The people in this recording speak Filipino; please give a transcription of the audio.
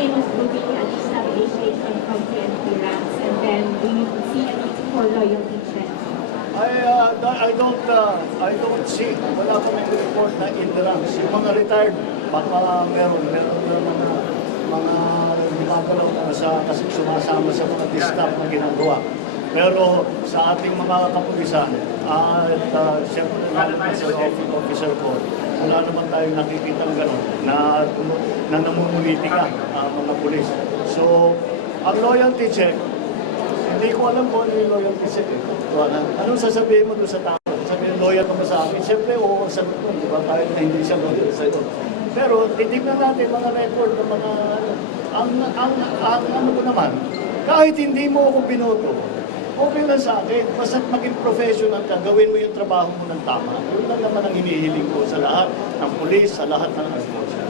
famous booking at least navigation from TNT ranks and then do you see a need for loyalty checks? I, uh, I don't, uh, I don't see, wala kami report na interrupts. Yung mga retired, baka meron, meron na mga, mga ginagalaw na sa, kasi sumasama sa mga distaff na ginagawa. Pero sa ating mga kapulisan, at uh, siyempre nalang sa officer ko, wala naman tayong nakikita ng gano'n na, na namumulitika ang mga pulis. So, ang loyalty check, hindi ko alam kung ano yung loyalty check. Eh. Wala. Anong sasabihin mo doon sa tao? Sabihin, loyal ka ba sa akin? Siyempre, oo, ang sagot mo. Di ba? Kahit na hindi siya loyal sa iyo. Pero, titignan natin mga record ng mga ano. Ang, ang, ang, ano ko naman, kahit hindi mo ako binoto, okay lang sa akin. Basta maging professional ka, gawin mo yung trabaho mo ng tama. Yun lang naman ang hinihiling ko sa lahat ng pulis, sa lahat ng asposya.